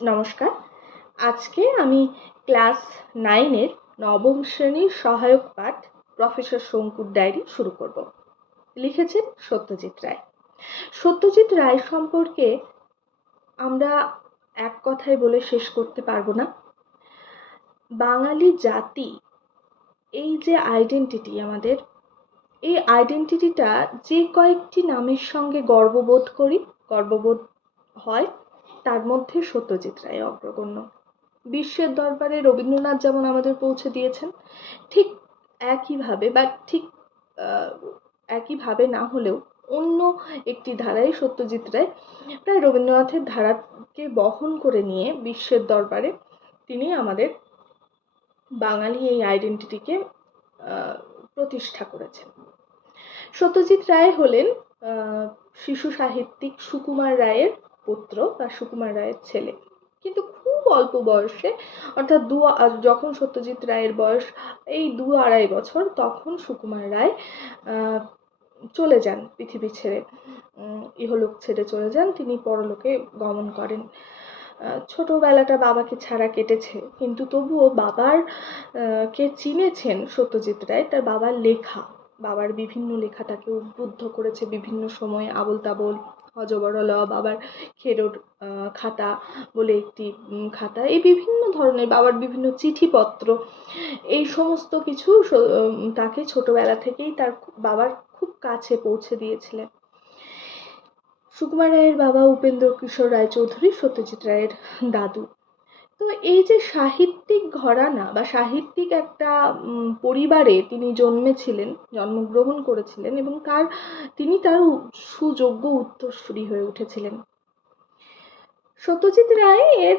নমস্কার। আজকে আমি ক্লাস 9-এর নবম শ্রেণীর সহায়ক পাঠ প্রফেসর শঙ্কুর ডায়েরি শুরু করব। লিখেছেন সত্যজিৎ রায়। সত্যজিৎ রায় সম্পর্কে আমরা এক কথায় বলে শেষ করতে পারবো না। বাঙালি জাতি, এই যে আইডেন্টিটি আমাদের, এই আইডেন্টিটিটা যে কয়েকটি নামের সঙ্গে গর্ববোধ হয়, তার মধ্যে সত্যজিৎ রায় অগ্রগণ্য। বিশ্বের দরবারে রবীন্দ্রনাথ যেমন আমাদের পৌঁছে দিয়েছেন, ঠিক একইভাবে না হলেও অন্য একটি ধারায় সত্যজিৎ রায় প্রায় রবীন্দ্রনাথের ধারাকে বহন করে নিয়ে বিশ্বের দরবারে তিনি আমাদের বাঙালি এই আইডেন্টিটিকে প্রতিষ্ঠা করেছেন। সত্যজিৎ রায় হলেন শিশু সাহিত্যিক সুকুমার রায়ের পুত্র বা সুকুমার রায়ের ছেলে। কিন্তু খুব অল্প বয়সে, অর্থাৎ যখন সত্যজিৎ রায়ের বয়স এই 2-2.5 বছর, তখন সুকুমার রায় চলে যান পৃথিবী ছেড়ে, ইহলোক ছেড়ে চলে যান। তিনি পরলোকে গমন করেন। ছোটবেলাটা বাবাকে ছাড়া কেটেছে, কিন্তু তবুও কে চিনেছেন সত্যজিৎ রায় তার বাবার লেখা। বাবার বিভিন্ন লেখা তাকে উদ্বুদ্ধ করেছে বিভিন্ন সময়ে। আবোল তাবোল, হযবরল, বাবার খেরোর খাতা বলে একটি খাতা, এই বিভিন্ন ধরনের বাবার বিভিন্ন চিঠিপত্র, এই সমস্ত কিছু তাকে ছোটবেলা থেকেই তার বাবার খুব কাছে পৌঁছে দিয়েছিলেন। সুকুমার রায়ের বাবা উপেন্দ্র কিশোর রায়চৌধুরী সত্যজিৎ রায়ের দাদু। তো এই যে সাহিত্যিক ঘরানা বা সাহিত্যিক একটা পরিবারে তিনি জন্মগ্রহণ করেছিলেন, এবং তিনি তার সুযোগ্য উত্তরসূরি হয়ে উঠেছিলেন। সত্যজিৎ রায়ের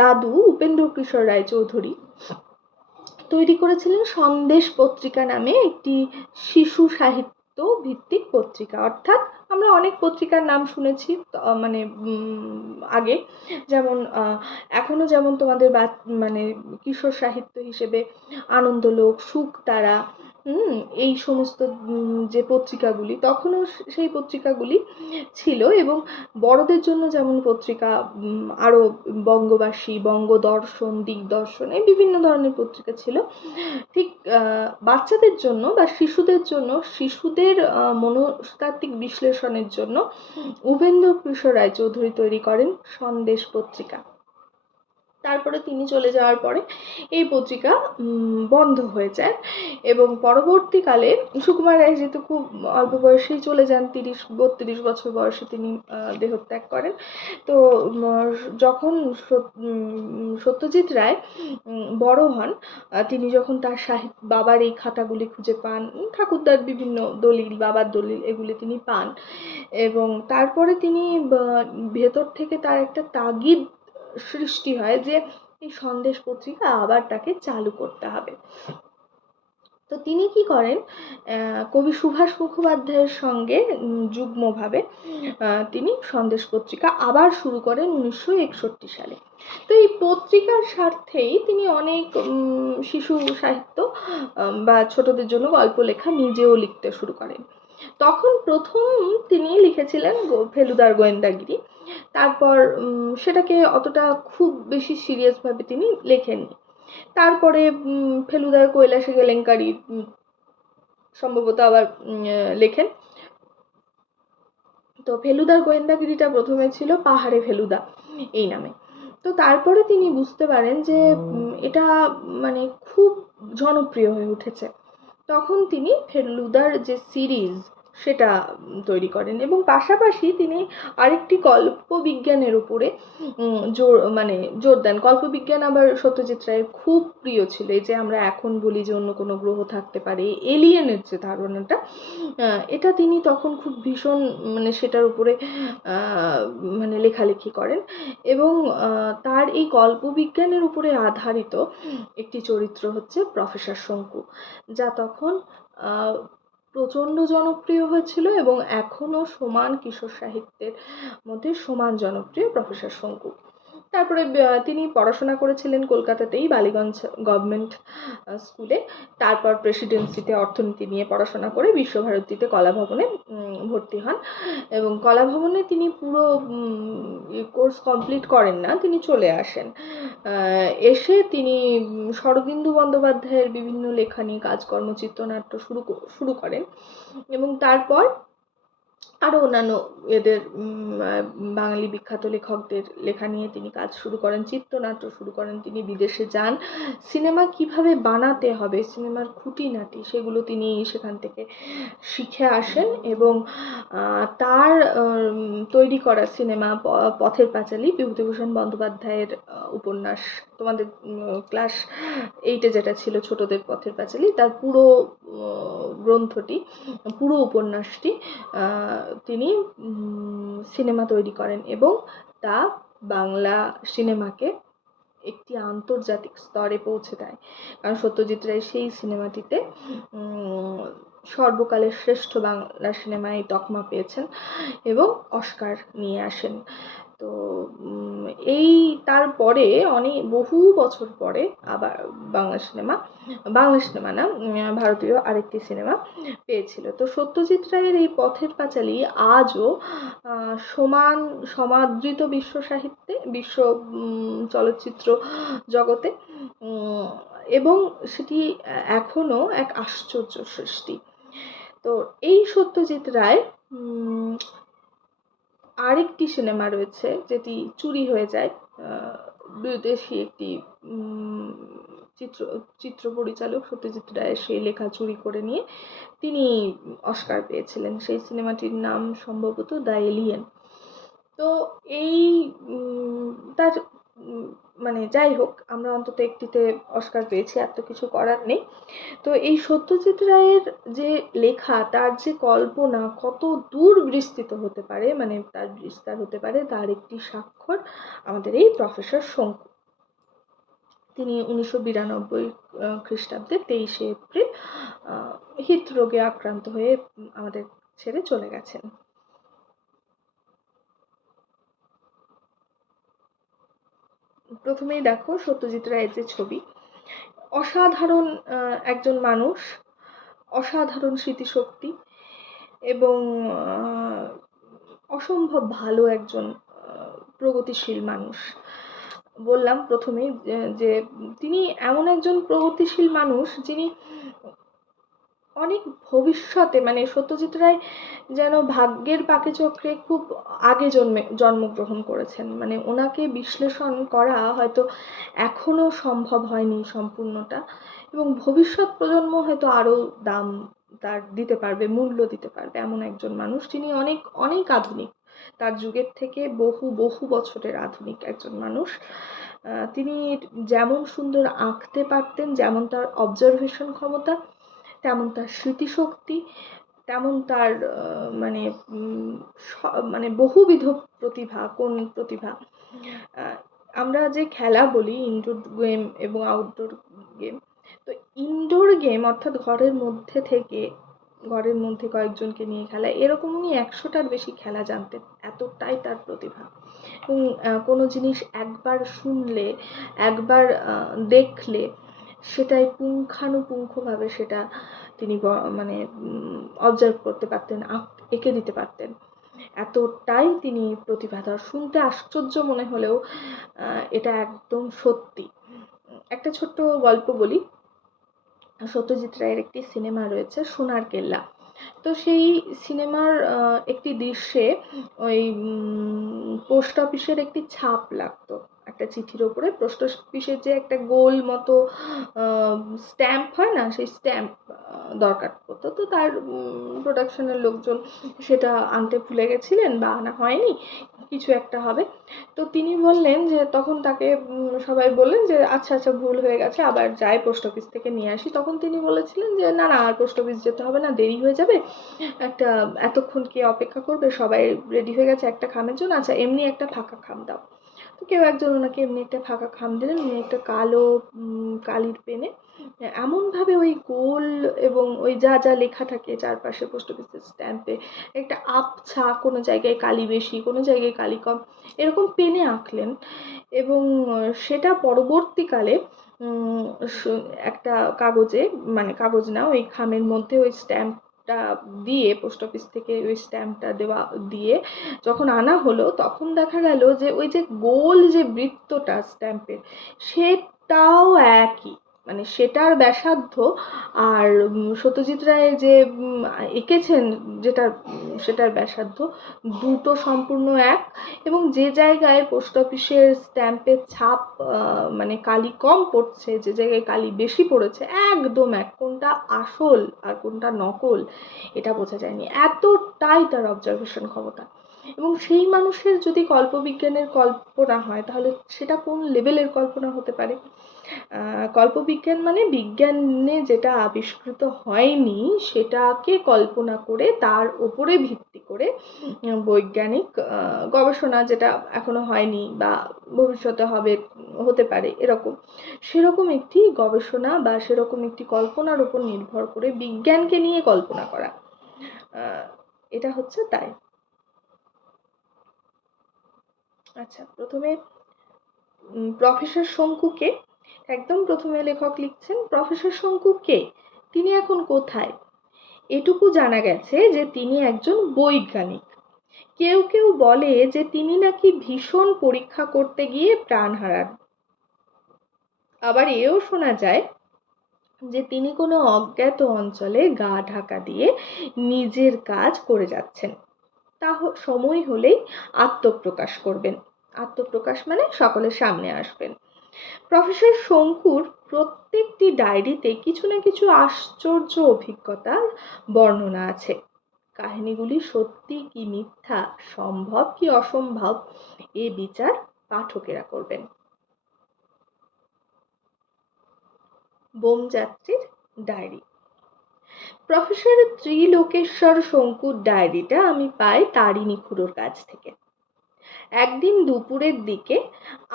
দাদু উপেন্দ্র কিশোর রায়চৌধুরী তৈরি করেছিলেন সন্দেশ পত্রিকা নামে একটি শিশু সাহিত্য ভিত্তিক পত্রিকা। অর্থাৎ আমরা অনেক পত্রিকার নাম শুনেছি মানে আগে, যেমন এখনো যেমন তোমাদের মানে কিশোর সাহিত্য হিসেবে আনন্দলোক, সুখতারা, এই সমস্ত যে পত্রিকাগুলি, তখনও সেই পত্রিকাগুলি ছিল। এবং বড়দের জন্য যেমন পত্রিকা আরো বঙ্গবাসী, বঙ্গদর্শন, দিগদর্শন, এই বিভিন্ন ধরনের পত্রিকা ছিল, ঠিক বাচ্চাদের জন্য বা শিশুদের মনস্তাত্ত্বিক বিশ্লেষণের জন্য উপেন্দ্র কিশোর রায়চৌধুরী তৈরি করেন সন্দেশ পত্রিকা। তারপরে তিনি চলে যাওয়ার পরে এই পত্রিকা বন্ধ হয়ে যায়, এবং পরবর্তীকালে সুকুমার রায় যেহেতু খুব অল্প বয়সেই চলে যান, 30-32 বছর বয়সে তিনি দেহত্যাগ করেন। তো যখন সত্যজিৎ রায় বড় হন, তিনি যখন তার বাবার এই খাতাগুলি খুঁজে পান, ঠাকুরদার বিভিন্ন দলিল, বাবার দলিল, এগুলি তিনি পান, এবং তারপরে তিনি ভেতর থেকে তার একটা তাগিদ সৃষ্টি হয় যে এই সন্দেশ পত্রিকা আবার তাকে চালু করতে হবে। তো তিনি কি করেন, কবি সুভাষ মুখোপাধ্যায়ের সঙ্গে যুগ্মভাবে তিনি সন্দেশ পত্রিকা আবার শুরু করেন 1961 সালে। তো এই পত্রিকার স্বার্থেই তিনি অনেক শিশু সাহিত্য বা ছোটদের জন্য গল্প লেখা নিজেও লিখতে শুরু করেন। তখন প্রথম তিনি লিখেছিলেন ফেলুদার গোয়েন্দাগিরি। তারপর সেটাকে অতটা খুব বেশি সিরিয়াসভাবে তিনি লেখেননি। তারপরে ফেলুদার কৈলাসে কেলেঙ্কারি সম্ভবত আবার লেখেন। তো ফেলুদার গোয়েন্দাগিরিটা প্রথমে ছিল পাহাড়ে ফেলুদা এই নামে। তো তারপরে তিনি বুঝতে পারেন যে এটা মানে খুব জনপ্রিয় হয়ে উঠেছে। তখন তিনি ফেলুদার যে সিরিজ সেটা তৈরি করেন, এবং পাশাপাশি তিনি আরেকটি কল্পবিজ্ঞানের উপরে জোর দেন। কল্পবিজ্ঞান আবার সত্যজিৎ রায়ের খুব প্রিয় ছিল। এই যে আমরা এখন বলি যে অন্য কোনো গ্রহ থাকতে পারে, এলিয়েনের যে ধারণাটা, এটা তিনি তখন খুব ভীষণ সেটার উপরে লেখালেখি করেন। এবং তার এই কল্পবিজ্ঞানের উপরে আধারিত একটি চরিত্র হচ্ছে প্রফেসর শঙ্কু, যা তখন প্রচণ্ড জনপ্রিয় হয়েছিল, এবং এখনো কিশোর সাহিত্যের মধ্যে সমান জনপ্রিয় প্রফেসর শঙ্কু। তারপরে তিনি পড়াশোনা করেছিলেন কলকাতাতেই বালিগঞ্জ গভর্নমেন্ট স্কুলে। তারপর প্রেসিডেন্সিতে অর্থনীতি নিয়ে পড়াশোনা করে বিশ্বভারতীতে কলাভবনে ভর্তি হন, এবং কলাভবনে তিনি পুরো কোর্স কমপ্লিট করেন না, তিনি চলে আসেন। এসে তিনি শরদিন্দু বন্দ্যোপাধ্যায়ের বিভিন্ন লেখা নিয়ে কাজকর্ম, চিত্রনাট্য শুরু করেন, এবং তারপর আরও অন্যান্য এদের বাঙালি বিখ্যাত লেখকদের লেখা নিয়ে তিনি কাজ শুরু করেন, চিত্রনাট্য শুরু করেন। তিনি বিদেশে যান, সিনেমা কিভাবে বানাতে হবে, সিনেমার খুঁটিনাটি সেগুলো তিনি সেখান থেকে শিখে আসেন, এবং তার তৈরি করা সিনেমা পথের পাঁচালী, বিভূতিভূষণ বন্দ্যোপাধ্যায়ের উপন্যাস, তোমাদের ক্লাস 8-এ যেটা ছিল ছোটদের পথের পাঁচালী, তার পুরো গ্রন্থটি, পুরো উপন্যাসটি তিনি সিনেমা তৈরি করেন, এবং তা বাংলা সিনেমাকে একটি আন্তর্জাতিক স্তরে পৌঁছে দেয়। কারণ সত্যজিৎ রায় সেই সিনেমাটিতে সর্বকালের শ্রেষ্ঠ বাংলা সিনেমায় তকমা পেয়েছেন এবং অস্কার নিয়ে আসেন। তো এই তারপরে বহু বছর পরে আবার বাংলা সিনেমা না, ভারতীয় আরেকটি সিনেমা পেয়েছিল। তো সত্যজিৎ রায়ের এই পথের পাঁচালী আজও সমাদৃত বিশ্ব সাহিত্যে, বিশ্ব চলচ্চিত্র জগতে, এবং সেটি এখনো এক আশ্চর্য সৃষ্টি। তো এই সত্যজিৎ রায় আরেকটি সিনেমা রয়েছে যেটি চুরি হয়ে যায়, বিদেশি একটি চিত্র পরিচালক সত্যজিৎ রায়ের সেই লেখা চুরি করে নিয়ে তিনি অস্কার পেয়েছিলেন। সেই সিনেমাটির নাম সম্ভবত দ্য এলিয়েন। তো এই তার মানে যাই হোক, আমরা অন্তত একটিতে অস্কার পেয়েছি, এত কিছু করার নেই। তো এই সত্যজিৎ রায়ের যে লেখা, তার যে কল্পনা কত দূর বিস্তৃত হতে পারে, মানে তার বিস্তার হতে পারে, তার একটি স্বাক্ষর আমাদের এই প্রফেসর শঙ্কু। তিনি 1992 খ্রিস্টাব্দে 23শে এপ্রিল হৃদরোগে আক্রান্ত হয়ে আমাদের ছেড়ে চলে গেছেন। প্রথমেই দেখো সত্যজিৎ রায়ের যে ছবি, অসাধারণ একজন মানুষ, অসাধারণ স্মৃতিশক্তি, এবং অসম্ভব ভালো একজন প্রগতিশীল মানুষ। বললাম প্রথমেই যে তিনি এমন একজন প্রগতিশীল মানুষ যিনি অনেক ভবিষ্যতে, মানে সত্যজিৎ রায় যেন ভাগ্যের পাকচক্রে খুব আগে জন্মগ্রহণ করেছেন। মানে ওনাকে বিশ্লেষণ করা হয়তো এখনো সম্ভব হয়নি সম্পূর্ণটা, এবং ভবিষ্যৎ প্রজন্ম হয়তো আরও দাম তার দিতে পারবে, মূল্য দিতে পারবে। এমন একজন মানুষ যিনি অনেক অনেক আধুনিক, তার যুগের থেকে বহু বহু বছরের আধুনিক একজন মানুষ। তিনি যেমন সুন্দর আঁকতে পারতেন, যেমন তার অবজারভেশন ক্ষমতা, তেমন তার স্মৃতিশক্তি, তেমন তার মানে বহুবিধ প্রতিভা। কোন প্রতিভা? আমরা যে খেলা বলি ইনডোর গেম এবং আউটডোর গেম, তো ইনডোর গেম অর্থাৎ ঘরের মধ্যে কয়েকজনকে নিয়ে খেলা, এরকম উনি 100টার বেশি খেলা জানতেন, এতটাই তার প্রতিভা। এবং কোনো জিনিস একবার শুনলে, একবার দেখলে, সেটাই পুঙ্খানুপুঙ্খভাবে সেটা তিনি মানে অবজার্ভ করতে পারতেন, এঁকে দিতে পারতেন, এতটাই তিনি প্রতিভাধর। শুনতে আশ্চর্য মনে হলেও এটা একদম সত্যি। একটা ছোট্ট গল্প বলি। সত্যজিৎ রায়ের একটি সিনেমা রয়েছে সোনার কেল্লা। তো সেই সিনেমার একটি দৃশ্যে ওই পোস্ট অফিসের একটি ছাপ লাগতো, একটা চিঠির ওপরে পোস্ট অফিসের যে একটা গোল মতো স্ট্যাম্প হয় না, সেই স্ট্যাম্প দরকার পড়তো। তো তার প্রোডাকশনের লোকজন সেটা আনতে ভুলে গেছিলেন বা আনা হয়নি, কিছু একটা হবে। তো তিনি বললেন যে, তখন তাকে সবাই বললেন যে আচ্ছা আচ্ছা ভুল হয়ে গেছে, আবার যাই পোস্ট অফিস থেকে নিয়ে আসি। তখন তিনি বলেছিলেন যে না না, আর পোস্ট অফিস যেতে হবে না, দেরি হয়ে যাবে, এতক্ষণ কে অপেক্ষা করবে, সবাই রেডি হয়ে গেছে একটা খামের জন্য, আচ্ছা এমনি একটা ফাঁকা খাম দাও। তো কেউ একজন ওনাকে এমনি একটা ফাঁকা খাম দিলেন। উনি একটা কালো কালির পেনে এমনভাবে ওই গোল এবং ওই যা যা লেখা থাকে চারপাশে পোস্ট অফিসের স্ট্যাম্পে, একটা আবছা, কোনো জায়গায় কালি বেশি, কোনো জায়গায় কালি কম, এরকম পেনে আঁকলেন, এবং সেটা পরবর্তীকালে একটা কাগজে, মানে কাগজ না, ওই খামের মধ্যে ওই স্ট্যাম্পটা দিয়ে, পোস্ট অফিস থেকে ওই স্ট্যাম্পটা দেওয়া দিয়ে যখন আনা হলো, তখন দেখা গেল যে ওই যে গোল যে বৃত্তটা স্ট্যাম্পের, সেটাও একই, মানে সেটার ব্যাসার্ধ আর সত্যজিৎ রায় যে এঁকেছেন সেটার ব্যাসার্ধ দুটো সম্পূর্ণ এক। এবং যে জায়গায় পোস্ট অফিসের স্ট্যাম্পের ছাপ মানে কালি কম পড়ছে, যে জায়গায় কালি বেশি পড়েছে, একদম এক, কোনটা আসল আর কোনটা নকল এটা বোঝা যায়নি, এতটাই তার অবজারভেশন ক্ষমতা। এবং সেই মানুষের যদি কল্পবিজ্ঞানের কল্পনা হয়, তাহলে সেটা কোন লেভেলের কল্পনা হতে পারে। কল্পবিজ্ঞান মানে বিজ্ঞানে যেটা আবিষ্কৃত হয়নি সেটাকে কল্পনা করে তার উপরে ভিত্তি করে বৈজ্ঞানিক গবেষণা, যেটা এখনো হয়নি বা ভবিষ্যতে হতে পারে এরকম, সেরকম একটি গবেষণা বা সেরকম একটি কল্পনার উপর নির্ভর করে বিজ্ঞানকে নিয়ে কল্পনা করা, এটা হচ্ছে তাই। আচ্ছা, প্রথমে প্রফেসর শঙ্কু কে? একদম প্রথমে লেখক লিখছেন, প্রফেসর শঙ্কু কে, তিনি এখন কোথায়? এটুকু জানা গেছে যে তিনি একজন বৈজ্ঞানিক। কেউ কেউ বলে যে তিনি নাকি ভীষণ পরীক্ষা করতে গিয়ে প্রাণ হারান। আবার এও শোনা যায় যে তিনি কোনো অজ্ঞাত অঞ্চলে গা ঢাকা দিয়ে নিজের কাজ করে যাচ্ছেন, তা সময় হলেই আত্মপ্রকাশ করবেন। আত্মপ্রকাশ মানে সকলের সামনে আসবেন। প্রফেসর শঙ্কুর প্রত্যেকটি ডায়েরিতে কিছু না কিছু আশ্চর্য অভিজ্ঞতার বর্ণনা আছে। কাহিনীগুলি সত্যি কি মিথ্যা, সম্ভব কি অসম্ভব, এ বিচার পাঠকেরা করবেন। বোমযাত্রীর ডায়েরি। প্রফেসর ত্রিলোকেশ্বর শঙ্কুর ডায়েরিটা আমি পাই তারিণী খুড়োর কাছ থেকে। একদিন দুপুরের দিকে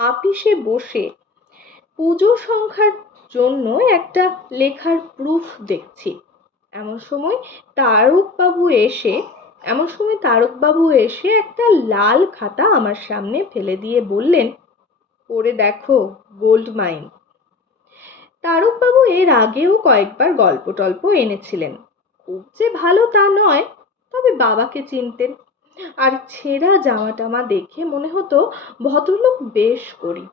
আপিসে বসে পুজো সংখ্যার জন্য একটা লেখার প্রুফ দেখছি। এমন সময় তারকবাবু এসে একটা লাল খাতা আমার সামনে ফেলে দিয়ে বললেন, পড়ে দেখো, গোল্ড মাইন। তারকবাবু এর আগেও কয়েকবার গল্প টল্প এনেছিলেন, খুব যে ভালো তা নয়, তবে বাবাকে চিনতেন, আর ছেঁড়া জামা টামা দেখে মনে হতো ভদ্রলোক বেশ করি,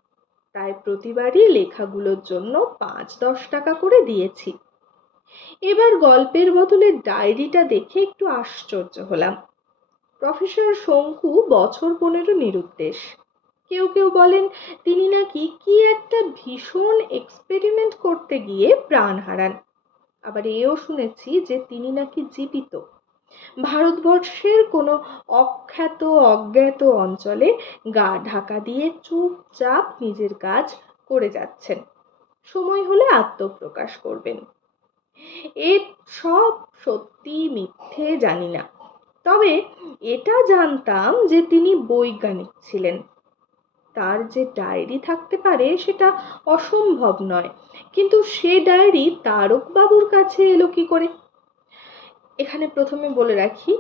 তাই প্রতিবারই লেখাগুলোর জন্য 5-10 টাকা করে দিয়েছি। এবার গল্পের বদলে ডায়েরিটা দেখে একটু আশ্চর্য হলাম। প্রফেসর শঙ্কু বছর 15 নিরুদ্দেশ। কেউ কেউ বলেন তিনি নাকি কি একটা ভীষণ এক্সপেরিমেন্ট করতে গিয়ে প্রাণ হারান। আবার এও শুনেছি যে তিনি নাকি জীবিত, ভারতবর্ষের কোনো অখ্যাত অজ্ঞাত অঞ্চলে গা ঢাকা দিয়ে চুপচাপ নিজের কাজ করে যাচ্ছেন, সময় হলে আত্মপ্রকাশ করবেন। এ সব সত্যি মিথ্যে জানি না, তবে এটা জানতাম যে তিনি বৈজ্ঞানিক ছিলেন। তার যে ডায়েরি থাকতে পারে সেটা অসম্ভব নয়, কিন্তু সে ডায়েরি তারকবাবুর কাছে এলো কি করে? এখানে প্রথমে বলে রাখি,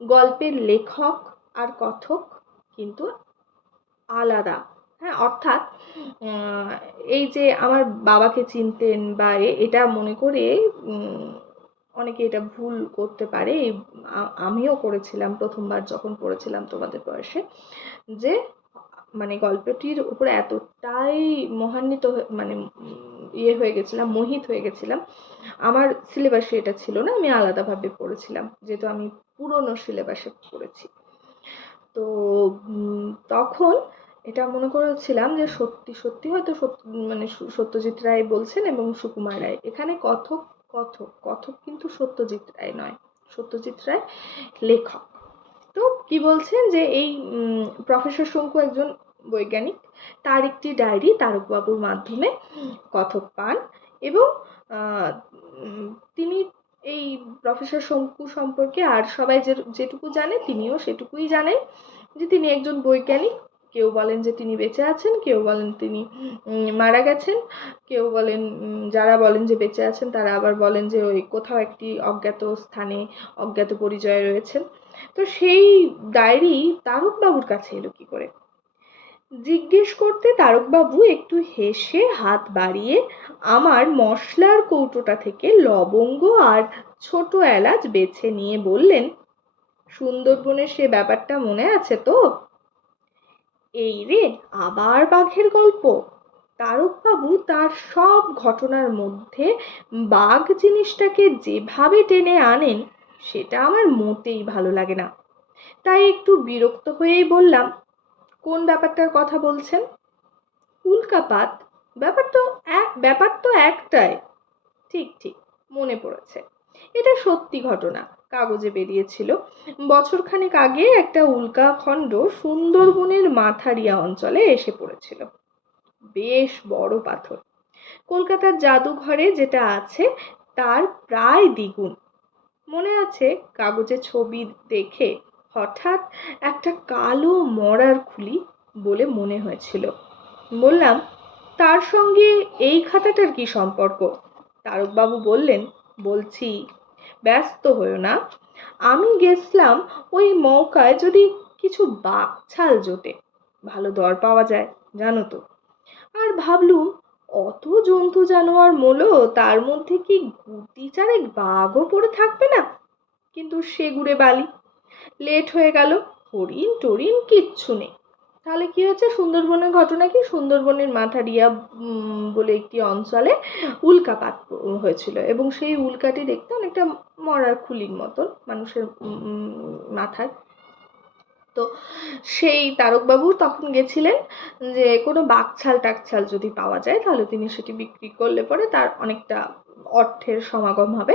গল্পের লেখক আর কথক কিন্তু আলাদা। হ্যাঁ, অর্থাৎ এই যে আমার বাবাকে চিনতেন বা এটা মনে করে অনেকে এটা ভুল করতে পারে, আমিও করেছিলাম প্রথমবার যখন পড়েছিলাম তোমাদের বয়সে, যে মানে গল্পটির উপরে এতটাই মহান্বিত মানে হয়ে গেছিলাম, মোহিত হয়ে গেছিলাম। আমার সিলেবাসে এটা ছিল না, আমি আলাদাভাবে পড়েছিলাম, যেহেতু আমি পুরনো সিলেবাসে পড়েছি। তো তখন এটা মনে করেছিলাম যে সত্যি সত্যি হয়তো মানে সত্যজিৎ রায় বলছেন এবং সুকুমার রায়। এখানে কথক কথক কিন্তু সত্যজিৎ রায় নয়, সত্যজিৎ রায় লেখক। তো কি বলছেন যে এই প্রফেসর শঙ্কু একজন বৈজ্ঞানিক, তার একটি ডায়েরি তারকবাবুর মাধ্যমে কথক পান, এবং তিনি এই প্রফেসর শঙ্কু সম্পর্কে আর সবাই যেটুকু জানে তিনিও সেটুকুই জানেন, যে তিনি একজন বৈজ্ঞানিক। কেউ বলেন যে তিনি বেঁচে আছেন, কেউ বলেন তিনি মারা গেছেন, কেউ বলেন, যারা বলেন যে বেঁচে আছেন তারা আবার বলেন যে ওই কোথাও একটি অজ্ঞাত স্থানে অজ্ঞাত পরিচয়ে রয়েছেন। তো সেই ডায়েরি তারকবাবুর কাছে এলো কি করে? জিজ্ঞেস করতে তারকবাবু একটু হেসে হাত বাড়িয়ে আমার মশলার কৌটোটা থেকে লবঙ্গ আর ছোট এলাচ বেছে নিয়ে বললেন, সুন্দরবনের সে ব্যাপারটা মনে আছে তো? এই রে, আবার বাঘের গল্প? তারকবাবু তার সব ঘটনার মধ্যে বাঘ জিনিসটাকে যেভাবে টেনে আনেন, সেটা আমার মোটেই ভালো লাগে না। তাই একটু বিরক্ত হয়েই বললাম, কোন ব্যাপারটার কথা বলছেন? উল্কাপাত? ব্যাপার তো একটাই। ঠিক ঠিক, মনে পড়েছে। এটা সত্যি ঘটনা, কাগজে বেরিয়েছিল। বছরখানেক আগে একটা উল্কাখণ্ড সুন্দরবনের মাথারিয়া অঞ্চলে এসে পড়েছিল। বেশ বড় পাথর, কলকাতার জাদুঘরে যেটা আছে তার প্রায় দ্বিগুণ। মনে আছে, কাগজে ছবি দেখে হঠাৎ একটা কালো মরার খুলি বলে মনে হয়েছিল। বললাম, তার সঙ্গে এই খাতাটার কি সম্পর্ক? তারকবাবু বললেন, বলছি, ব্যস্ত হয়েও না। আমি গেছলাম ওই মৌকায় যদি কিছু বাকছাল জোটে, ভালো দর পাওয়া যায়, জানো তো। আর ভাবলুম, অত জন্তু জানোয়ার মলো, তার মধ্যে কি গুটি চারেক বাঘও পড়ে থাকবে না? কিন্তু সেগুড়ে বালি, লেট হয়ে গেল, হরিণ টরিণ কিচ্ছু নেই। তাহলে কি হয়েছে, সুন্দরবনের ঘটনা কি, সুন্দরবনের মাথারিয়া বলে একটি অঞ্চলে উল্কাপাত হয়েছিল, এবং সেই উল্কাটি দেখতে অনেকটা মরার খুলির মতন মানুষের মাথার। তো সেই তারকবাবু তখন গেছিলেন যে কোনো বাকছাল টাকছাল যদি পাওয়া যায় তাহলে তিনি সেটি বিক্রি করলে পরে তার অনেকটা অর্থের সমাগম হবে,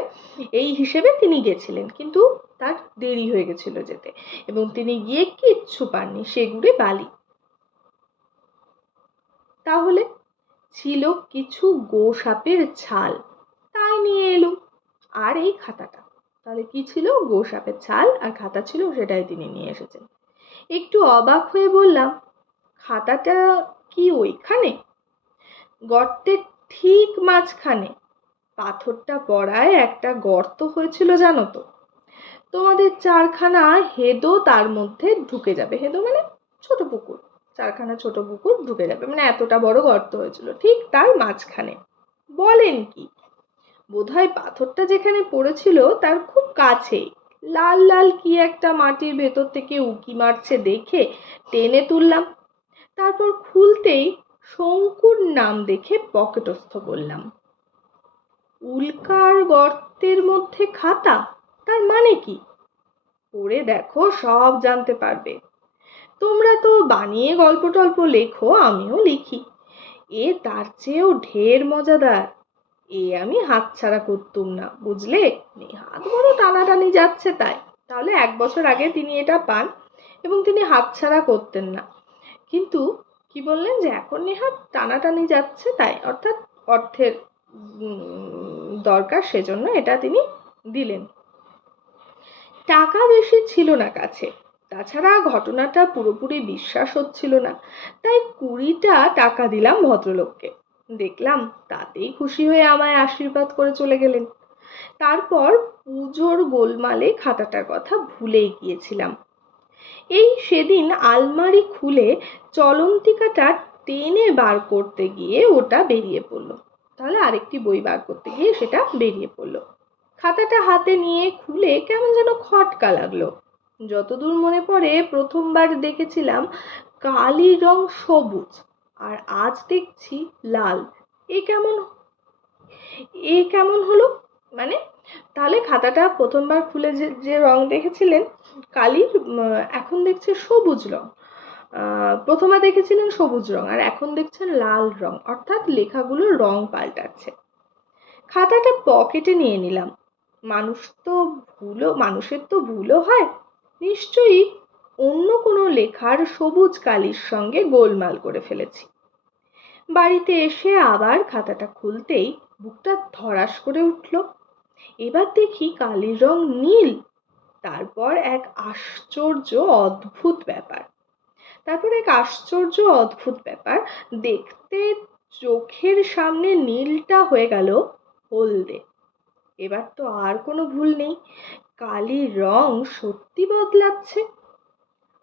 এই হিসেবে তিনি গেছিলেন। কিন্তু তার দেরি হয়ে গেছিল যেতে, এবং তিনি গিয়ে কিচ্ছু পাননি, সেগুড়ে বালি। তাহলে ছিল কিছু গোসাপের ছাল, তাই নিয়ে এলুম, আর এই খাতাটা। তাহলে কি ছিল? গোসাপের ছাল আর খাতা ছিল, সেটাই তিনি নিয়ে এসেছেন। একটু অবাক হয়ে বললাম, খাতাটা কি ওইখানে? গর্তের ঠিক মাঝখানে পাথরটা পড়ায় একটা গর্ত হয়েছিল, জানো তো। তোমাদের চারখানা হেদো তার মধ্যে ঢুকে যাবে। হেদো মানে ছোট পুকুর, চারখানা ছোট পুকুর ঢুকে যাবে, মানে এতটা বড় গর্ত হয়েছিল ঠিক তার মাঝখানে। বলেন কি? বোধহয় পাথরটা যেখানে পড়েছিল তার খুব কাছেই লাল লাল কি একটা মাটির ভেতর থেকে উঁকি মারছে দেখে টেনে তুললাম। তারপর খুলতেই শঙ্কুর নাম দেখে পকেটস্থ করলাম। উল্কার গর্তের মধ্যে খাতা, তার মানে কি? পড়ে দেখো, সব জানতে পারবে। তোমরা তো বানিয়ে গল্প টল্প লেখো, আমিও লিখি, এ তার চেয়েও ঢের মজাদার। এ আমি হাতছাড়া করতুম না, বুঝলে। নেহাত বড় টানাটানি যাচ্ছে তাই। তাহলে 1 বছর আগে তিনি এটা পান এবং তিনি হাতছাড়া করতেন না। কিন্তু কি বললেন, যে এখন নেহাত টানাটানি যাচ্ছে তাই, অর্থাৎ অর্থের দরকার, সেজন্য এটা তিনি দিলেন। টাকা বেশি ছিল না কাছে, তাছাড়া ঘটনাটা পুরোপুরি বিশ্বাস হচ্ছিল না, তাই 20টা টাকা দিলাম ভদ্রলোককে। দেখলাম তাতেই খুশি হয়ে আমায় আশীর্বাদ করে চলে গেলেন। তারপর পুজোর গোলমালে খাতাটার কথা ভুলেই গিয়েছিলাম। এই সেদিন আলমারি খুলে চলন্তিকাটা টেনে বার করতে গিয়ে ওটা বেরিয়ে পড়লো। তাহলে আরেকটি বই বার করতে গিয়ে সেটা বেরিয়ে পড়লো। খাতাটা হাতে নিয়ে খুলে কেমন যেন খটকা লাগলো। যতদূর মনে পড়ে, প্রথমবার দেখেছিলাম কালির রং সবুজ, আর আজ দেখছি লাল। এ কেমন এ কেমন হলো? মানে, তাহলে খাতাটা প্রথমবার খুলে যে যে রং দেখেছিলেন কালির, এখন দেখছে সবুজ রং। প্রথমে দেখেছিলেন সবুজ রং, আর এখন দেখছেন লাল রং, অর্থাৎ লেখাগুলোর রং পাল্টাচ্ছে। খাতাটা পকেটে নিয়ে নিলাম। মানুষের তো ভুলও হয়, নিশ্চয়ই অন্য কোনো লেখার সবুজ কালির সঙ্গে গোলমাল করে ফেলেছি। বাড়িতে এসে আবার খাতাটা খুলতেই বুকটা ধড়াস করে উঠল। এবার দেখি কালির রং নীল। তারপর এক আশ্চর্য অদ্ভুত ব্যাপার দেখতে চোখের সামনে নীলটা হয়ে গেল হলদে। এবার তো আর কোনো ভুল নেই, কালির রং সত্যি বদলাচ্ছে।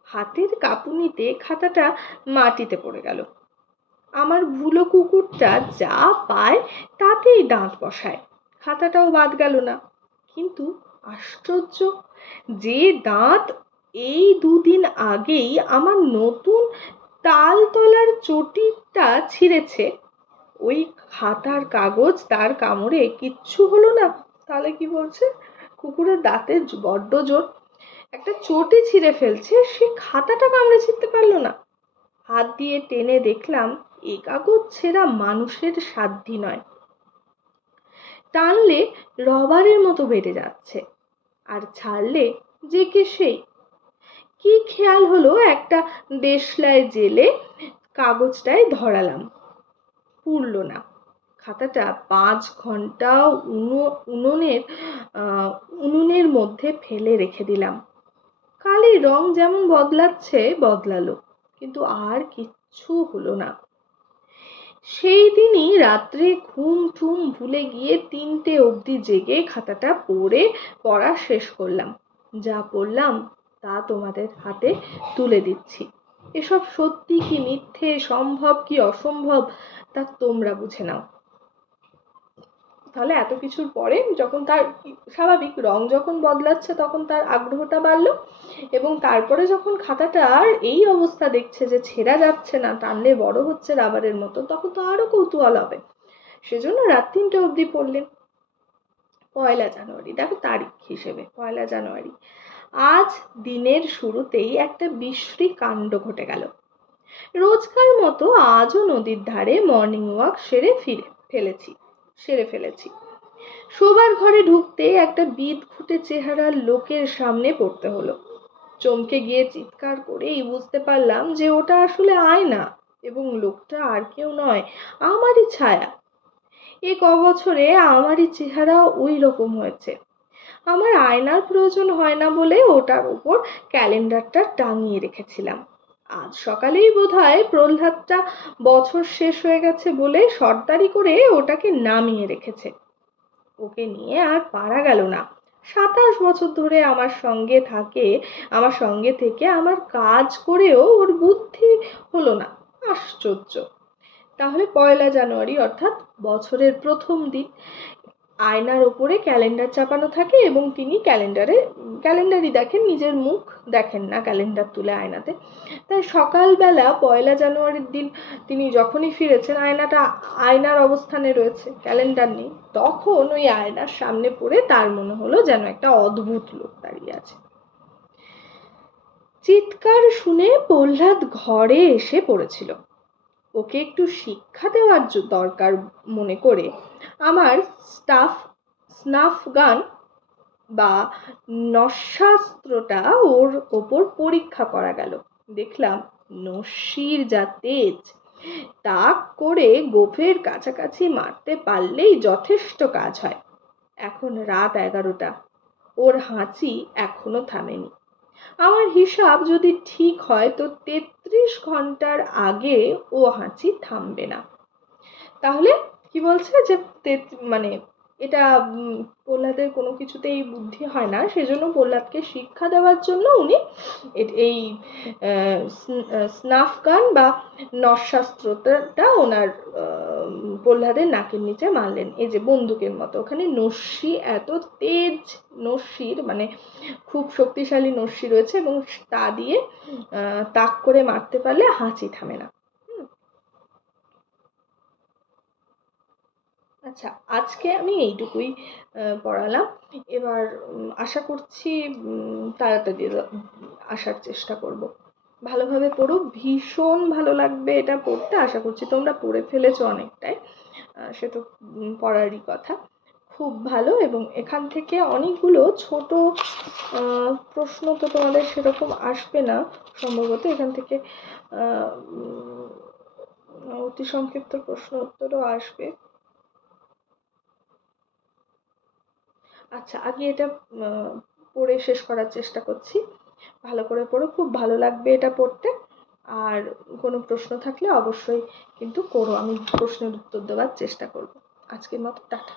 হাতের কাঁপুনিতে খাতাটা মাটিতে পড়ে গেল। আমার ভুলো কুকুরটা যা পায় তাতেই দাঁত বসায়। খাতাটাও বাদ গেল না। কিন্তু আশ্চর্য, যে দাঁত এই 2 দিন আগেই আমার নতুন তালতলার চটিটা ছিঁড়েছে, ওই খাতার কাগজ তার কামড়ে কিচ্ছু হলো না। তাহলে কি বলছে? কুকুরের দাঁতের বড্ড জোর, একটা চটি ছিঁড়ে ফেলছে, সে খাতাটা কামড়ে ছিঁড়তে পারলো না। হাত দিয়ে টেনে দেখলাম এ কাগজ ছেঁড়া মানুষের সাধ্যি নয়, টানলে রবারের মতো বেড়ে যাচ্ছে, আর ছাড়লে যে কে সেই। কি খেয়াল হলো একটা দেশলাই জেলে কাগজটায় ধরালাম, পুড়ল না। খাতাটা 5 ঘন্টা উনুনের মধ্যে ফেলে রেখে দিলাম। কালি রং যেমন বদলাচ্ছে বদলালো, কিন্তু আর কিচ্ছু হলো না। সেই দিনই রাত্রে ঘুম ঠুম ভুলে গিয়ে 3টে অবধি জেগে খাতাটা পড়া শেষ করলাম। যা পড়লাম তা তোমাদের হাতে তুলে দিচ্ছি। এসব সত্যি কি মিথ্যে, সম্ভব কি অসম্ভব, তা তোমরা বুঝে নাও। তাহলে এত কিছুর পরে যখন তার স্বাভাবিক রং যখন বদলাচ্ছে তখন তার আগ্রহটা বাড়লো, এবং তারপরে যখন খাতাটার এই অবস্থা দেখছে যে ছেঁড়া যাচ্ছে না, টানলে বড় হচ্ছে রাবারের মতো, তখন তো আরো কৌতূহল হবে। সেজন্য রাত 3টে অবধি পড়লেন। 1 জানুয়ারি, দেখো তারিখ হিসেবে 1 জানুয়ারি। আজ দিনের শুরুতেই একটা বিশ্রী কাণ্ড ঘটে গেল। রোজকার মতো আজও নদীর ধারে মর্নিং ওয়াক সেরে ফেলেছি। শোবার ঘরে ঢুকতে একটা বিদঘুটে চেহারার লোকের সামনে পড়তে হলো। চমকে গিয়ে চিৎকার করেই বুঝতে পারলাম যে ওটা আসলে আয়না, এবং লোকটা আর কেউ নয়, আমারই ছায়া। এ বছরে আমারই চেহারা ওই রকম হয়েছে। আমার আয়নার প্রয়োজন হয় না বলে ওটার উপর ক্যালেন্ডারটা টাঙিয়ে রেখেছিলাম। আজ সকালেই বোধহয় প্রহ্লাদটা বছর শেষ হয়ে গেছে বলে সর্দারি করে ওটাকে নামিয়ে রেখেছে। ওকে নিয়ে আর পারা গেল না। 27 বছর ধরে আমার সঙ্গে থেকে আমার কাজ করেও ওর বুদ্ধি হলো না। আশ্চর্য। তাহলে 1 জানুয়ারি অর্থাৎ বছরের প্রথম দিন, আয়নার ওপরে ক্যালেন্ডার চাপানো থাকে এবং তিনি ক্যালেন্ডারই দেখেন, নিজের মুখ দেখেন না ক্যালেন্ডার তুলে আয়নাতে। তাই সকালবেলা 1 জানুয়ারির দিন তিনি যখনই ফিরেছেন, আয়নার অবস্থানে রয়েছে, ক্যালেন্ডার নেই। তখন ওই আয়নার সামনে পড়ে তার মনে হলো যেন একটা অদ্ভুত লোক দাঁড়িয়ে আছে। চিৎকার শুনে প্রহ্লাদ ঘরে এসে পড়েছিল। ওকে একটু শিক্ষা দেওয়ার দরকার মনে করে আমার স্নাফ গান বা নস্যাস্ত্রটা ওর ওপর পরীক্ষা করা গেল। দেখলাম নস্যির যা তেজ, তাক করে গোফের কাছাকাছি মারতে পারলেই যথেষ্ট কাজ হয়। এখন রাত 11টা, ওর হাঁচি এখনো থামেনি। আমার হিসাব যদি ঠিক হয় তো 33 ঘন্টার আগে ও হাঁচি থামবে না। তাহলে কি বলছে যে মানে এটা প্রহ্লাদের কোনো কিছুতেই বুদ্ধি হয় না, সেজন্য প্রহ্লাদকে শিক্ষা দেওয়ার জন্য উনি এই স্নাফ গান বা নস্যাস্ত্রটা ওনার প্রহ্লাদের নাকের নিচে মারলেন, এই যে বন্দুকের মতো। ওখানে নস্যি, এত তেজ নস্যির, মানে খুব শক্তিশালী নস্যি রয়েছে, এবং তা দিয়ে তাক করে মারতে পারলে হাঁচি থামে না। আচ্ছা, আজকে আমি এইটুকুই পড়ালাম। এবার আশা করছি তাড়াতাড়ি আসার চেষ্টা করব। ভালোভাবে পড়ো, ভীষণ ভালো লাগবে এটা পড়তে। আশা করছি তোমরা পড়ে ফেলেছো অনেকটাই, সে তো পড়ারই কথা। খুব ভালো, এবং এখান থেকে অনেকগুলো ছোট প্রশ্ন তো তোমাদের সেরকম আসবে না সম্ভবত। এখান থেকে অতি সংক্ষিপ্ত প্রশ্ন উত্তরও আসবে। আচ্ছা, আগে এটা পড়ে শেষ করার চেষ্টা করছি। ভালো করে পড়ো, খুব ভালো লাগবে এটা পড়তে। আর কোনো প্রশ্ন থাকলে অবশ্যই কিন্তু করো, আমি প্রশ্নের উত্তর দেওয়ার চেষ্টা করব। আজকের মতো টাটা।